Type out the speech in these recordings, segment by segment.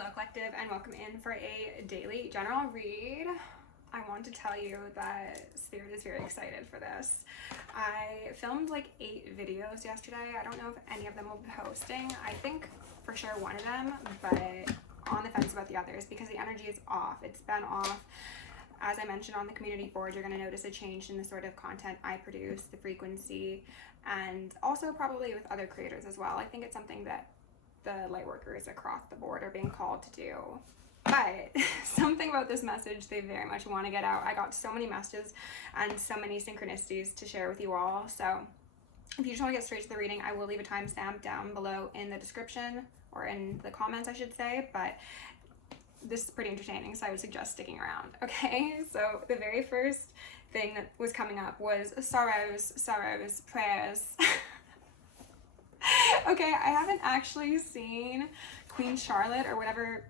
Hello collective, and welcome in for a daily general read. I want to tell you that Spirit is very excited for this. I filmed like 8 videos yesterday. I don't know if any of them will be posting. I think for sure one of them, but on the fence about the others because the energy is off. It's been off. As I mentioned on the community board, you're going to notice a change in the sort of content I produce, the frequency, and also probably with other creators as well. I think it's something that the light workers across the board are being called to do. But something about this message they very much want to get out. I got so many messages and so many synchronicities to share with you all. So if you just want to get straight to the reading, I will leave a timestamp down below in the description, or in the comments I should say, but this is pretty entertaining, so I would suggest sticking around. Okay, so the very first thing that was coming up was sorrows, prayers. Okay, I haven't actually seen Queen Charlotte or whatever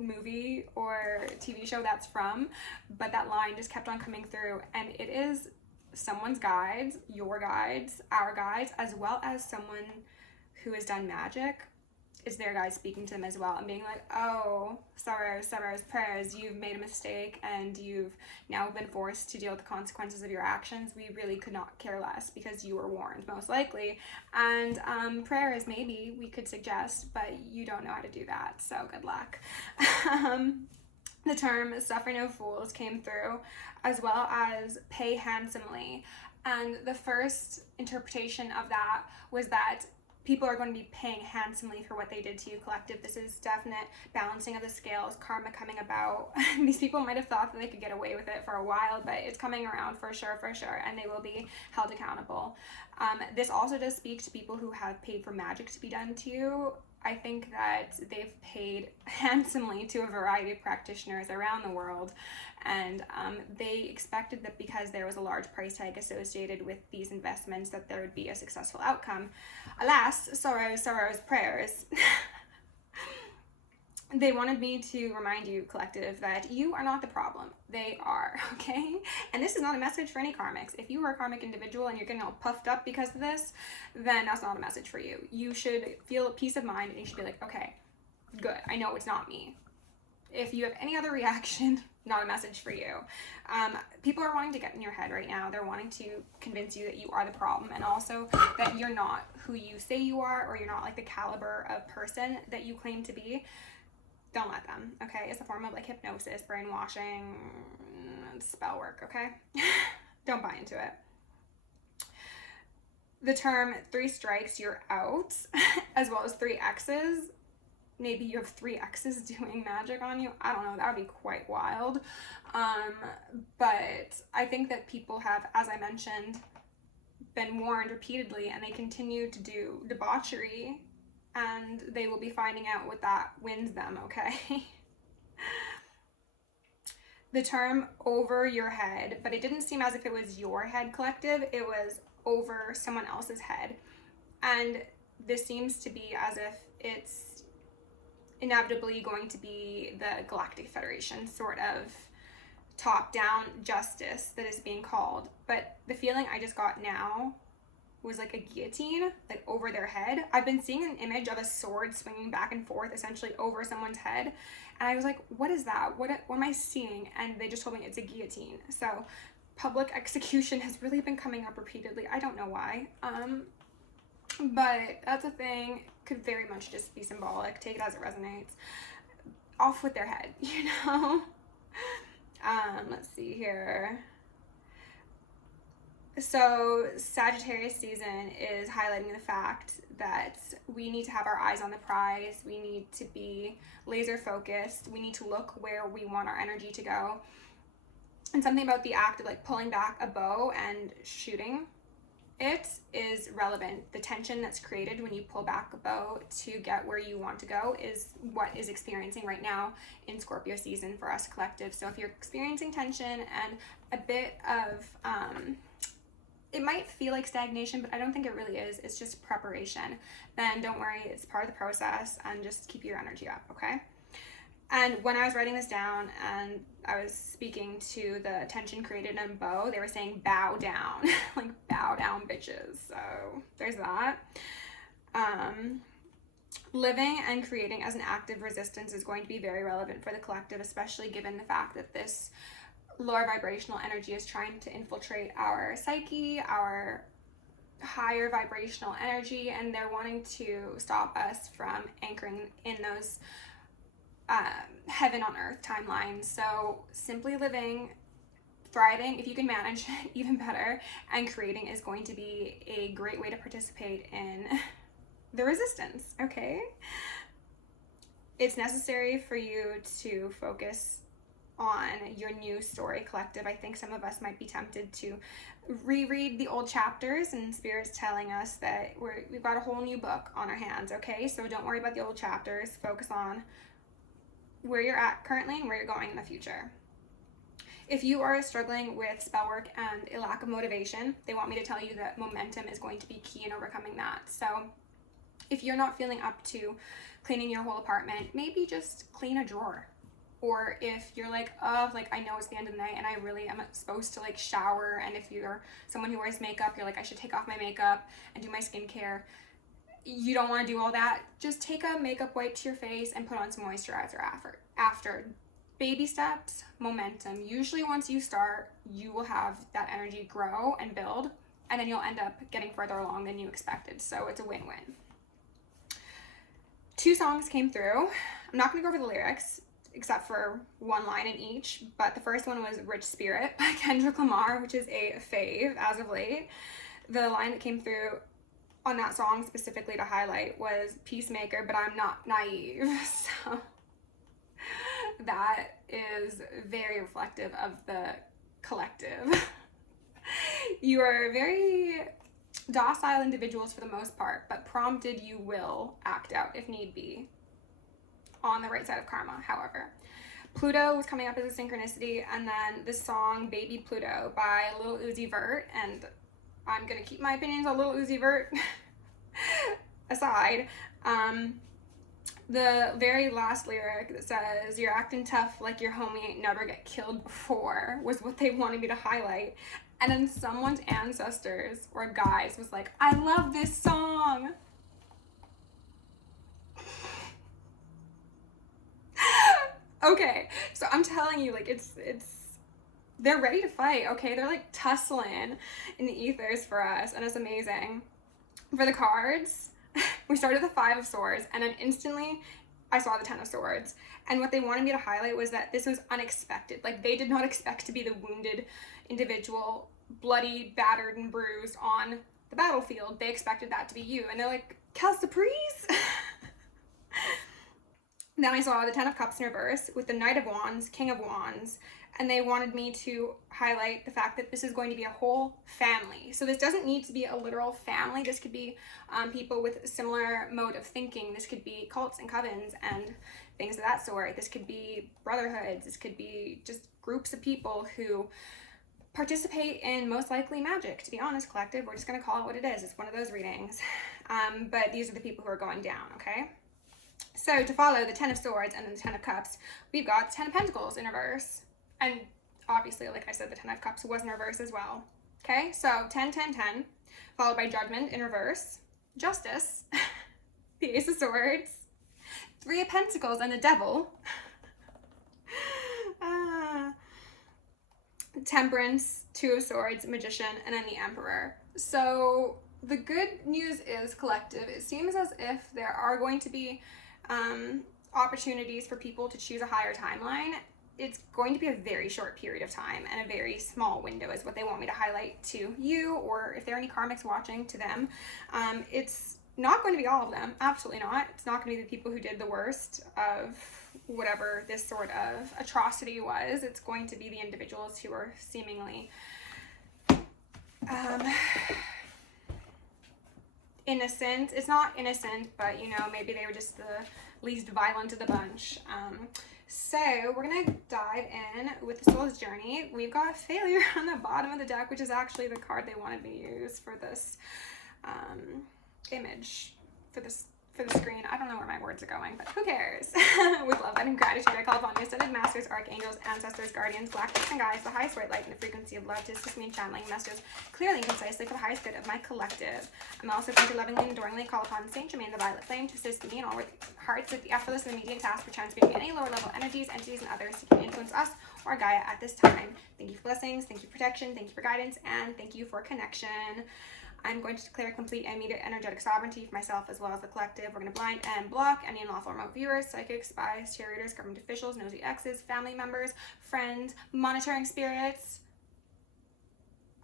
movie or TV show that's from, but that line just kept on coming through, and it is someone's guides, your guides, our guides, as well as someone who has done magic. Is their guide speaking to them as well and being like, oh, sorrows, prayers, you've made a mistake and you've now been forced to deal with the consequences of your actions. We really could not care less because you were warned, most likely. And prayers, maybe we could suggest, but you don't know how to do that, so good luck. The term suffer no fools came through, as well as pay handsomely. And the first interpretation of that was that people are going to be paying handsomely for what they did to you, collective. This is definite balancing of the scales, karma coming about. These people might have thought that they could get away with it for a while, but it's coming around for sure, and they will be held accountable. This also does speak to people who have paid for magic to be done to you. I think that they've paid handsomely to a variety of practitioners around the world, and they expected that because there was a large price tag associated with these investments that there would be a successful outcome. Alas, sorrows, prayers. They wanted me to remind you, collective, that you are not the problem. They are, okay? And this is not a message for any karmics. If you are a karmic individual and you're getting all puffed up because of this, then that's not a message for you. You should feel peace of mind and you should be like, okay, good, I know it's not me. If you have any other reaction, not a message for you. People are wanting to get in your head right now. They're wanting to convince you that you are the problem, and also that you're not who you say you are, or you're not like the caliber of person that you claim to be. Don't let them, okay? It's a form of like hypnosis, brainwashing, spell work, okay? Don't buy into it. The term 3 strikes, you're out, as well as 3 X's. Maybe you have 3 X's doing magic on you. I don't know, that would be quite wild. But I think that people have, as I mentioned, been warned repeatedly, and they continue to do debauchery, and they will be finding out what that wins them, okay? The term over your head, but it didn't seem as if it was your head, collective. It was over someone else's head. And this seems to be as if it's inevitably going to be the Galactic Federation sort of top-down justice that is being called. But the feeling I just got now was like a guillotine, like over their head. I've been seeing an image of a sword swinging back and forth essentially over someone's head, and I was like, what is that? What am I seeing? And they just told me it's a guillotine. So public execution has really been coming up repeatedly. I don't know why, but that's a thing. Could very much just be symbolic. Take it as it resonates. Off with their head, you know. Let's see here. So Sagittarius season is highlighting the fact that we need to have our eyes on the prize. We need to be laser focused. We need to look where we want our energy to go. And something about the act of like pulling back a bow and shooting it is relevant. The tension that's created when you pull back a bow to get where you want to go is what is experiencing right now in Scorpio season for us, collective. So if you're experiencing tension and a bit of it might feel like stagnation, but I don't think it really is. It's just preparation. Then don't worry, it's part of the process, and just keep your energy up, okay? And when I was writing this down and I was speaking to the tension created in bow, they were saying bow down, like bow down bitches. So there's that. living and creating as an active resistance is going to be very relevant for the collective, especially given the fact that this lower vibrational energy is trying to infiltrate our psyche, our higher vibrational energy, and they're wanting to stop us from anchoring in those heaven on earth timelines. So simply living, thriving, if you can manage it, even better, and creating is going to be a great way to participate in the resistance, okay? It's necessary for you to focus on your new story, collective. I think some of us might be tempted to reread the old chapters, and Spirit's telling us that we've got a whole new book on our hands, okay? So don't worry about the old chapters. Focus on where you're at currently and where you're going in the future. If you are struggling with spell work and a lack of motivation, they want me to tell you that momentum is going to be key in overcoming that. So if you're not feeling up to cleaning your whole apartment, maybe just clean a drawer. Or if you're like, oh, like I know it's the end of the night and I really am supposed to like shower, and if you're someone who wears makeup, you're like, I should take off my makeup and do my skincare. You don't want to do all that. Just take a makeup wipe to your face and put on some moisturizer after. Baby steps, momentum. Usually once you start, you will have that energy grow and build, and then you'll end up getting further along than you expected. So it's a win-win. 2 songs came through. I'm not going to go over the lyrics except for one line in each, but the first one was Rich Spirit by Kendrick Lamar, which is a fave as of late. The line that came through on that song specifically to highlight was Peacemaker, but I'm not naive. So that is very reflective of the collective. You are very docile individuals for the most part, but prompted you will act out if need be on the right side of karma. However, Pluto was coming up as a synchronicity, and then this song Baby Pluto by Lil Uzi Vert, and I'm gonna keep my opinions on Lil Uzi Vert aside. The very last lyric that says, "You're acting tough like your homie ain't never get killed before," was what they wanted me to highlight. And then someone's ancestors or guys was like, I love this song. Okay, so I'm telling you, like, it's they're ready to fight, okay? They're like tussling in the ethers for us, and it's amazing. For the cards, we started the 5 of Swords, and then instantly I saw the 10 of Swords. And what they wanted me to highlight was that this was unexpected. Like, they did not expect to be the wounded individual, bloody, battered, and bruised on the battlefield. They expected that to be you. And they're like, Cal Surprise? Then I saw the 10 of Cups in reverse with the Knight of Wands, King of Wands, and they wanted me to highlight the fact that this is going to be a whole family. So this doesn't need to be a literal family. This could be people with a similar mode of thinking. This could be cults and covens and things of that sort. This could be brotherhoods. This could be just groups of people who participate in most likely magic. To be honest, collective, we're just going to call it what it is. It's one of those readings. But these are the people who are going down, okay? So to follow the 10 of Swords and then the 10 of Cups, we've got 10 of Pentacles in reverse. And obviously, like I said, the 10 of Cups was in reverse as well. Okay, so 10, 10, 10, followed by Judgment in reverse, Justice, the Ace of Swords, 3 of Pentacles, and the Devil, Temperance, 2 of Swords, Magician, and then the Emperor. So the good news is, collective, it seems as if there are going to be opportunities for people to choose a higher timeline. It's going to be a very short period of time and a very small window is what they want me to highlight to you, or if there are any karmics watching, to them. It's not going to be all of them. Absolutely not. It's not going to be the people who did the worst of whatever this sort of atrocity was. It's going to be the individuals who are seemingly innocent. It's not innocent, but you know, maybe they were just the least violent of the bunch. So we're gonna dive in with the Soul's Journey. We've got Failure on the bottom of the deck, which is actually the card they wanted me to use for this image, for this for the screen. I don't know where my words are going, but who cares? With love and gratitude, I call upon the ascended masters, archangels, ancestors, guardians, black gifts, and guides, the highest white light and the frequency of love to assist me in channeling messages clearly and concisely for the highest good of my collective. I'm also going to lovingly and adoringly call upon Saint Germain, the violet flame, to assist me in all hearts with the effortless and immediate task of transmuting any lower level energies, entities, and others seeking to influence us or Gaia at this time. Thank you for blessings, thank you for protection, thank you for guidance, and thank you for connection. I'm going to declare complete and immediate energetic sovereignty for myself as well as the collective. We're going to blind and block any unlawful remote viewers, psychics, spies, tarot readers, government officials, nosy exes, family members, friends, monitoring spirits,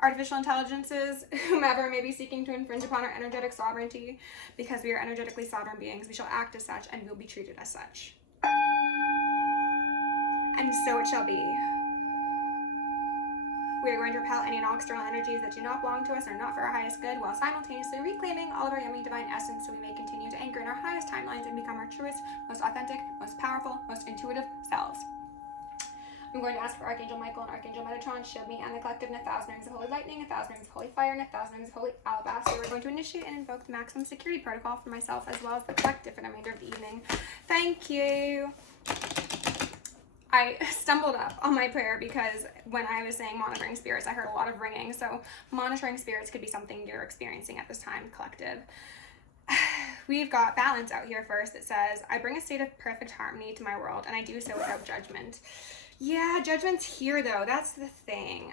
artificial intelligences, whomever may be seeking to infringe upon our energetic sovereignty. Because we are energetically sovereign beings, we shall act as such and will be treated as such. And so it shall be. We are going to repel any and all external energies that do not belong to us and are not for our highest good, while simultaneously reclaiming all of our yummy divine essence so we may continue to anchor in our highest timelines and become our truest, most authentic, most powerful, most intuitive selves. I'm going to ask for Archangel Michael and Archangel Metatron to shield me and the collective in 1,000 rings of holy lightning, 1,000 rings of holy fire, and 1,000 rings of holy alabaster. We're going to initiate and invoke the maximum security protocol for myself as well as the collective for the remainder of the evening. Thank you. I stumbled up on my prayer because when I was saying monitoring spirits, I heard a lot of ringing. So monitoring spirits could be something you're experiencing at this time, collective. We've got balance out here first. It says, I bring a state of perfect harmony to my world, and I do so without judgment. Yeah, judgment's here though. That's the thing.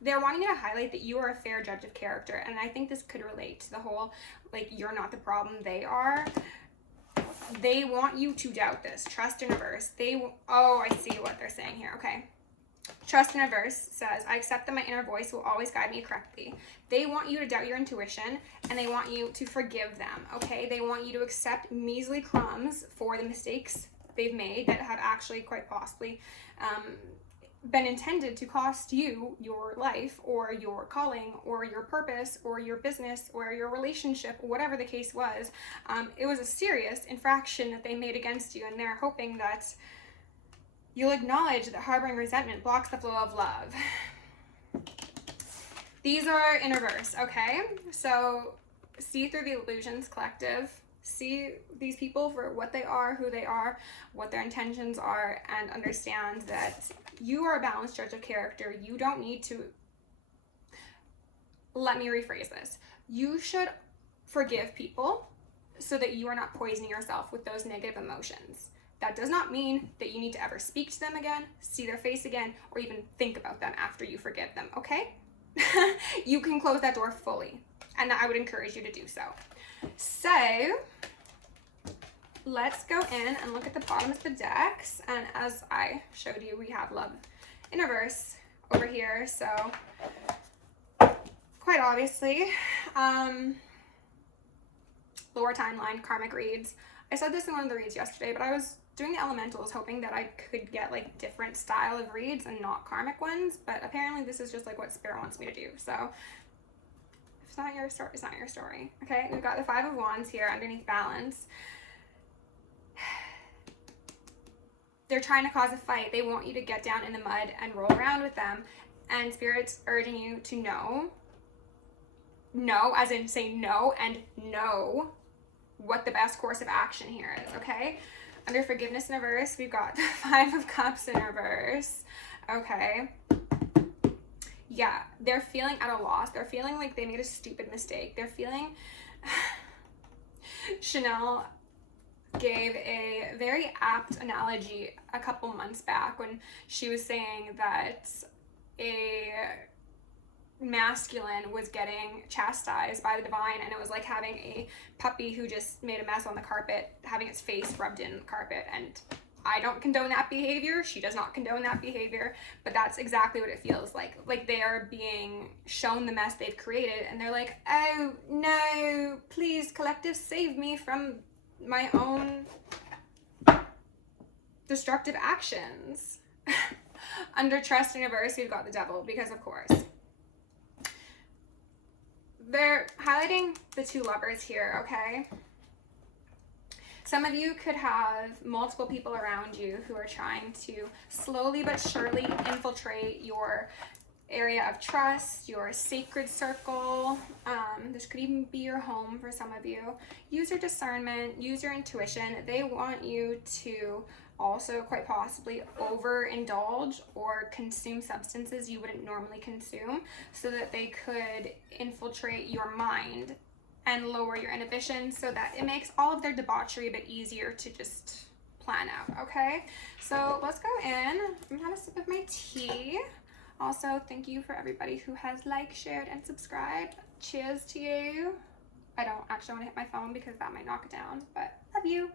They're wanting you to highlight that you are a fair judge of character, and I think this could relate to the whole, like, you're not the problem, they are. They want you to doubt this. Trust in reverse. Oh, I see what they're saying here. Okay. Trust in reverse says, I accept that my inner voice will always guide me correctly. They want you to doubt your intuition, and they want you to forgive them, okay? They want you to accept measly crumbs for the mistakes they've made that have actually quite possibly been intended to cost you your life or your calling or your purpose or your business or your relationship, whatever the case was. It was a serious infraction that they made against you, and they're hoping that you'll acknowledge that harboring resentment blocks the flow of love. These are in reverse, okay? So see through the illusions, collective. See these people for what they are, who they are, what their intentions are, and understand that you are a balanced judge of character. You don't need to, let me rephrase this. You should forgive people so that you are not poisoning yourself with those negative emotions. That does not mean that you need to ever speak to them again, see their face again, or even think about them after you forgive them, okay? You can close that door fully, and I would encourage you to do so. So let's go in and look at the bottom of the decks, and as I showed you, we have love in reverse over here. So quite obviously, lower timeline, karmic reads. I said this in one of the reads yesterday, but I was doing the elementals hoping that I could get like different style of reads and not karmic ones, but apparently this is just like what Spirit wants me to do. So it's not your story, it's not your story. Okay, we've got the 5 of Wands here underneath balance. They're trying to cause a fight. They want you to get down in the mud and roll around with them. And Spirit's urging you to know, as in say no and know what the best course of action here is, okay? Under forgiveness in reverse, we've got the 5 of Cups in reverse, okay? Yeah, they're feeling at a loss. They're feeling like they made a stupid mistake. They're feeling... Chanel gave a very apt analogy a couple months back when she was saying that a masculine was getting chastised by the divine, and it was like having a puppy who just made a mess on the carpet, having its face rubbed in the carpet. And I don't condone that behavior. She does not condone that behavior, but that's exactly what it feels like. Like they are being shown the mess they've created, and they're like, oh no, please collective, save me from my own destructive actions. Under trust in reverse, we've got the Devil, because of course. They're highlighting the 2 lovers here, okay? Some of you could have multiple people around you who are trying to slowly but surely infiltrate your area of trust, your sacred circle. This could even be your home for some of you. Use your discernment, use your intuition. They want you to also quite possibly overindulge or consume substances you wouldn't normally consume so that they could infiltrate your mind and lower your inhibition so that it makes all of their debauchery a bit easier to just plan out, okay? So let's go in. I'm gonna have a sip of my tea. Also, thank you for everybody who has liked, shared, and subscribed. Cheers to you. I don't actually want to hit my phone because that might knock it down, but love you.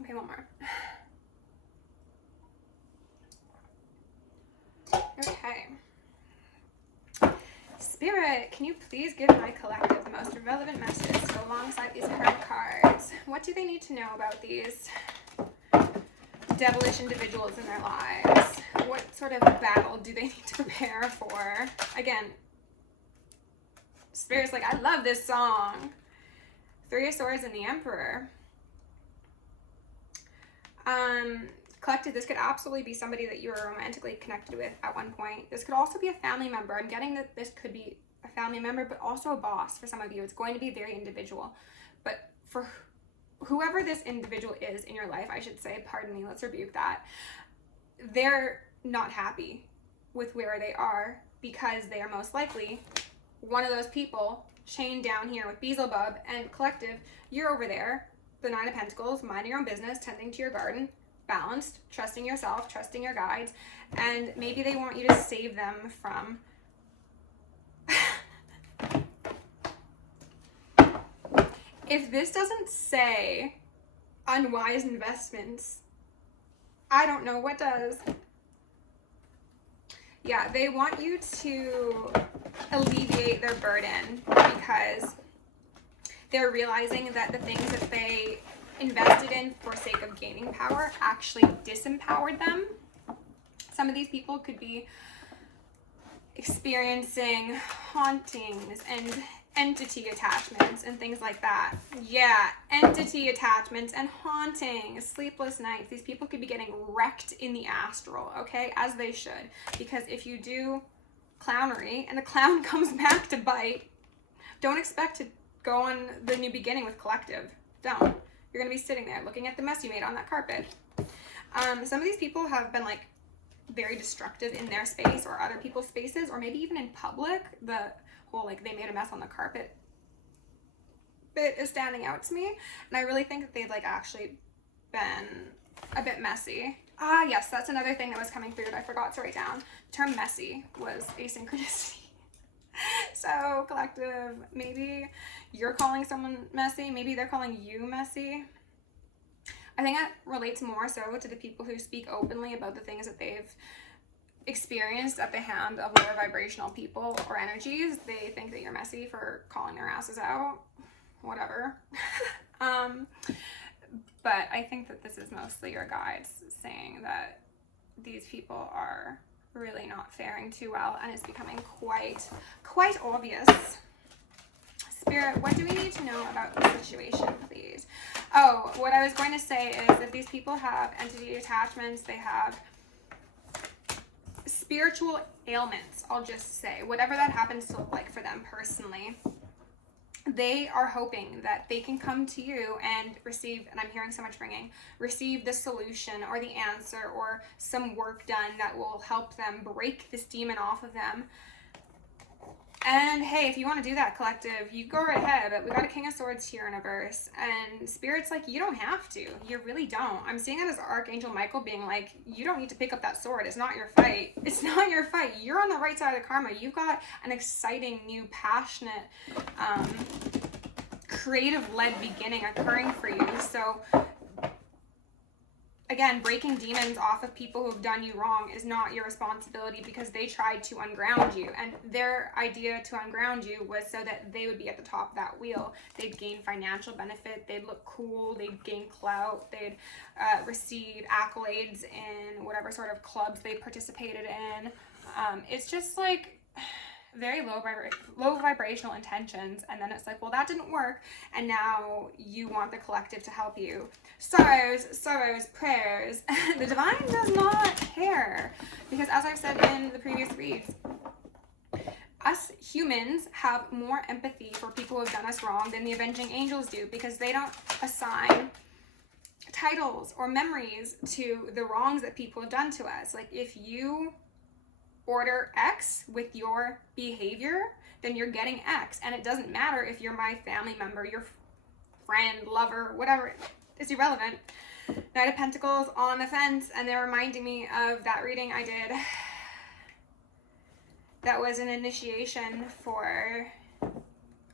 Okay, one more. Okay. Spirit, can you please give my collective the most relevant message to go alongside these card cards? What do they need to know about these devilish individuals in their lives? What sort of battle do they need to prepare for? Again, Spirit's like, I love this song. Three of Swords and the Emperor. Collective, this could absolutely be somebody that you were romantically connected with at one point. This could also be a family member. I'm getting that this could be a family member, but also a boss for some of you. It's going to be very individual. But for whoever this individual is in your life, I should say, pardon me, let's rebuke that. They're not happy with where they are because they are most likely one of those people chained down here with Beelzebub. And collective, you're over there, the Nine of Pentacles, minding your own business, tending to your garden, balanced, trusting yourself, trusting your guides, and maybe they want you to save them from if this doesn't say unwise investments, I don't know what does. Yeah, they want you to alleviate their burden because they're realizing that the things that they invested in for sake of gaining power actually disempowered them. Some of these people could be experiencing hauntings and entity attachments and things like that. Yeah, entity attachments and hauntings, sleepless nights. These people could be getting wrecked in the astral, okay, as they should. Because if you do clownery and the clown comes back to bite, don't expect to go on the new beginning with collective. Don't. You're going to be sitting there looking at the mess you made on that carpet. Some of these people have been like very destructive in their space or other people's spaces, or maybe even in public. The whole like they made a mess on the carpet bit is standing out to me. And I really think that they've like actually been a bit messy. Ah, yes, that's another thing that was coming through that I forgot to write down. The term messy was asynchronicity. So collective, maybe you're calling someone messy, maybe they're calling you messy. I think that relates more so to the people who speak openly about the things that they've experienced at the hand of lower vibrational people or energies. They think that you're messy for calling their asses out, whatever. But I think that this is mostly your guides saying that these people are really not faring too well, and it's becoming quite obvious. Spirit, what do we need to know about the situation, please? Oh, what I was going to say is that these people have entity attachments, they have spiritual ailments, I'll just say, whatever that happens to look like for them personally. They are hoping that they can come to you and receive, and I'm hearing so much ringing, receive the solution or the answer or some work done that will help them break this demon off of them. And hey, if you want to do that, collective, you go right ahead, but we got a King of Swords here in a verse, and Spirit's like, you don't have to. You really don't. I'm seeing it as Archangel Michael being like, you don't need to pick up that sword. It's not your fight. It's not your fight. You're on the right side of the karma. You've got an exciting, new, passionate, creative-led beginning occurring for you. So again, breaking demons off of people who've done you wrong is not your responsibility because they tried to unground you. And their idea to unground you was so that they would be at the top of that wheel. They'd gain financial benefit. They'd look cool. They'd gain clout. They'd receive accolades in whatever sort of clubs they participated in. It's just like, very low vibrational intentions, and then it's like, well, that didn't work, and now you want the collective to help you. Sorrows, prayers. The divine does not care, because as I've said in the previous reads, us humans have more empathy for people who have done us wrong than the avenging angels do, because they don't assign titles or memories to the wrongs that people have done to us. Like, if you order X with your behavior, then you're getting X, and it doesn't matter if you're my family member, your friend, lover, whatever, it's irrelevant. Knight of Pentacles on the fence, and they're reminding me of that reading I did that was an initiation for,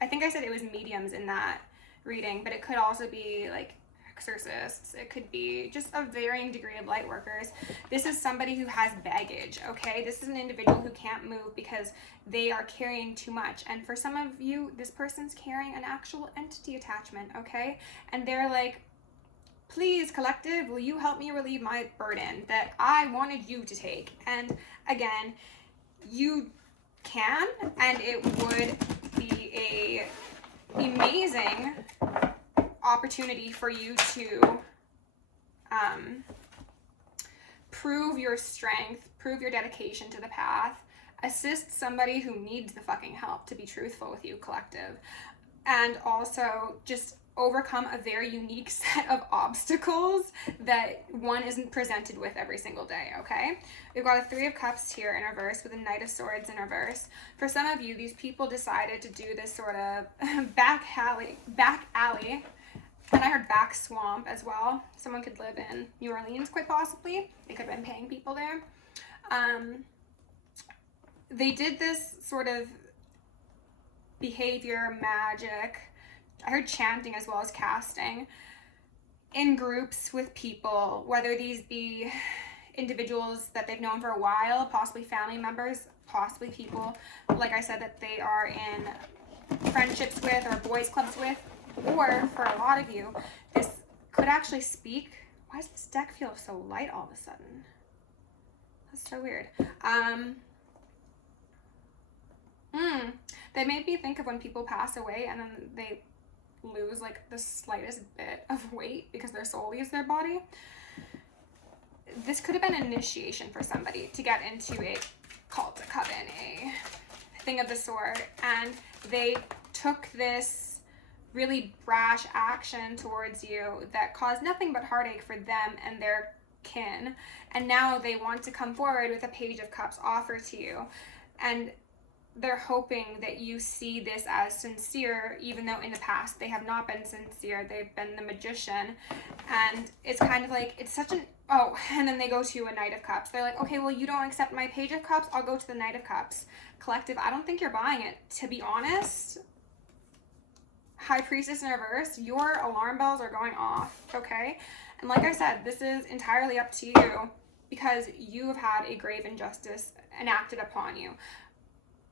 I think I said it was mediums in that reading, but it could also be like exorcists, it could be just a varying degree of light workers. This is somebody who has baggage, okay? This is an individual who can't move because they are carrying too much. And for some of you, this person's carrying an actual entity attachment, okay? And they're like, please, collective, will you help me relieve my burden that I wanted you to take? And again, you can, and it would be a amazing opportunity for you to prove your strength, prove your dedication to the path, assist somebody who needs the fucking help, to be truthful with you, collective, and also just overcome a very unique set of obstacles that one isn't presented with every single day, okay? We've got a Three of Cups here in reverse with a Knight of Swords in reverse. For some of you, these people decided to do this sort of back alley, and I heard back swamp as well. Someone could live in New Orleans, quite possibly. They could have been paying people there. They did this sort of behavior, magic, I heard chanting as well as casting, in groups with people, whether these be individuals that they've known for a while, possibly family members, possibly people, like I said, that they are in friendships with or boys clubs with, or for a lot of you, this could actually speak. Why does this deck feel so light all of a sudden? That's so weird. They made me think of when people pass away and then they lose like the slightest bit of weight because their soul leaves their body. This could have been an initiation for somebody to get into a cult, a coven, a thing of the sort, and they took this really brash action towards you that caused nothing but heartache for them and their kin, and now they want to come forward with a Page of Cups offer to you, and they're hoping that you see this as sincere, even though in the past they have not been sincere. They've been the Magician, and it's kind of like, it's such an, oh, and then they go to a Knight of Cups. They're like, okay, well, you don't accept my Page of Cups, I'll go to the Knight of Cups. Collective, I don't think you're buying it, to be honest. High Priestess in reverse, your alarm bells are going off, okay? And like I said, this is entirely up to you, because you have had a grave injustice enacted upon you.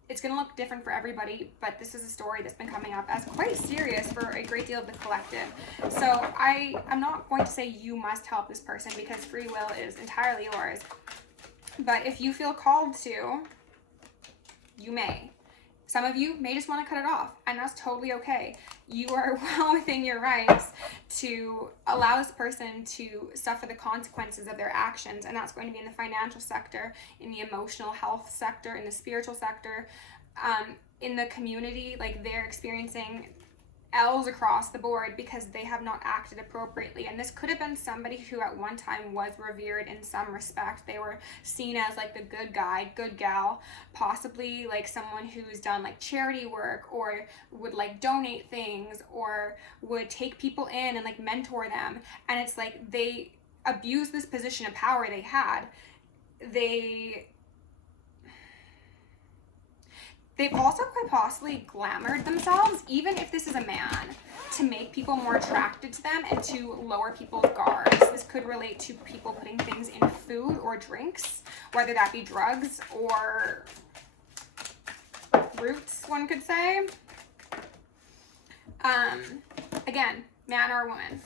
It's going to look different for everybody, but this is a story that's been coming up as quite serious for a great deal of the collective. So I'm not going to say you must help this person, because free will is entirely yours. But if you feel called to, you may. Some of you may just want to cut it off, and that's totally okay. You are well within your rights to allow this person to suffer the consequences of their actions, and that's going to be in the financial sector, in the emotional health sector, in the spiritual sector, in the community. Like, they're experiencing L's across the board because they have not acted appropriately. And this could have been somebody who at one time was revered in some respect. They were seen as like the good guy, good gal, possibly like someone who's done like charity work or would like donate things or would take people in and like mentor them. And it's like they abused this position of power they had. They've also quite possibly glamored themselves, even if this is a man, to make people more attracted to them and to lower people's guards. This could relate to people putting things in food or drinks, whether that be drugs or roots, one could say. Again, man or woman.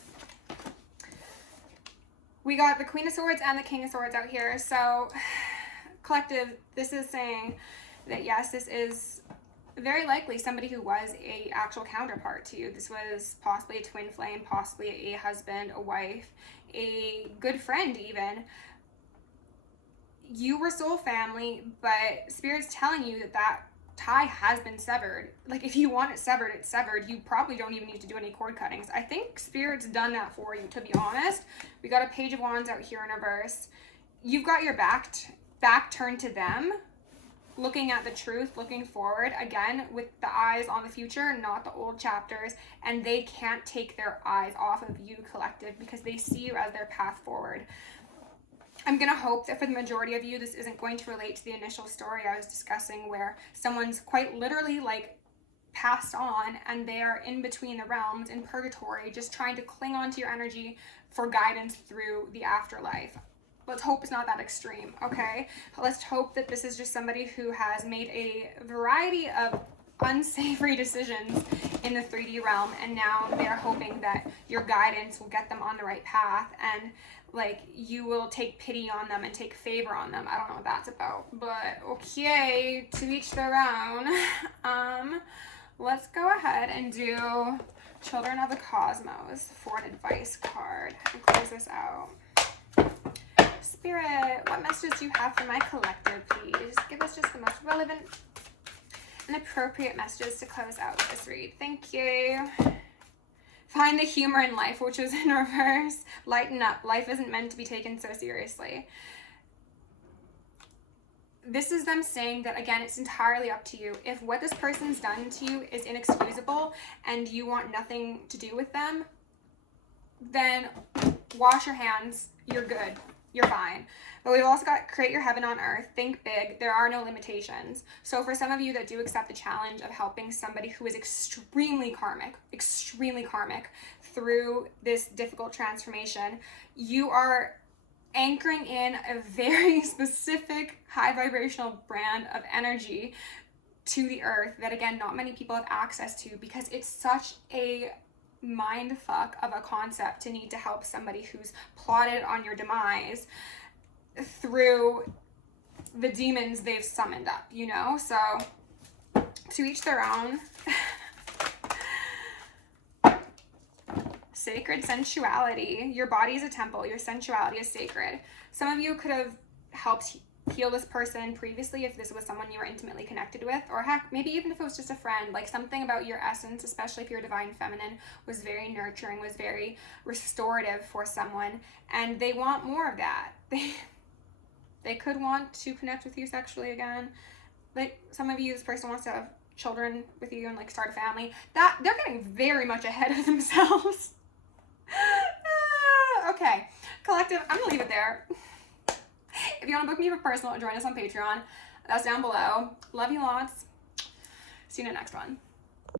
We got the Queen of Swords and the King of Swords out here. So, collective, this is saying that yes, this is very likely somebody who was a actual counterpart to you. This was possibly a twin flame, possibly a husband, a wife, a good friend even. You were soul family, but Spirit's telling you that that tie has been severed. Like, if you want it severed, it's severed. You probably don't even need to do any cord cuttings. I think Spirit's done that for you, to be honest. We got a Page of Wands out here in reverse. You've got your back turned to them, looking at the truth, looking forward, again, with the eyes on the future, not the old chapters, and they can't take their eyes off of you, collective, because they see you as their path forward. I'm going to hope that for the majority of you, this isn't going to relate to the initial story I was discussing, where someone's quite literally like passed on and they are in between the realms in purgatory, just trying to cling on to your energy for guidance through the afterlife. Let's hope it's not that extreme, okay? Let's hope that this is just somebody who has made a variety of unsavory decisions in the 3D realm, and now they're hoping that your guidance will get them on the right path, and like you will take pity on them and take favor on them. I don't know what that's about, but okay, to each their own. Let's go ahead and do Children of the Cosmos for an advice card and close this out. Spirit, what messages do you have for my collective, please? Give us just the most relevant and appropriate messages to close out this read. Thank you. Find the humor in life, which was in reverse. Lighten up. Life isn't meant to be taken so seriously. This is them saying that, again, it's entirely up to you. If what this person's done to you is inexcusable and you want nothing to do with them, then wash your hands. You're good. You're fine. But we've also got create your heaven on earth. Think big. There are no limitations. So for some of you that do accept the challenge of helping somebody who is extremely karmic through this difficult transformation, you are anchoring in a very specific high vibrational brand of energy to the earth that, again, not many people have access to, because it's such a mind fuck of a concept to need to help somebody who's plotted on your demise through the demons they've summoned up, you know? So to each their own. Sacred sensuality. Your body is a temple. Your sensuality is sacred. Some of you could have helped heal this person previously if this was someone you were intimately connected with, or heck, maybe even if it was just a friend. Like, something about your essence, especially if you're divine feminine, was very nurturing, was very restorative for someone, and they want more of that. They could want to connect with you sexually again. Like, some of you, this person wants to have children with you and like start a family. That they're getting very much ahead of themselves. Okay, collective, I'm gonna leave it there. If you want to book me for personal, join us on Patreon. That's down below. Love you lots. See you in the next one.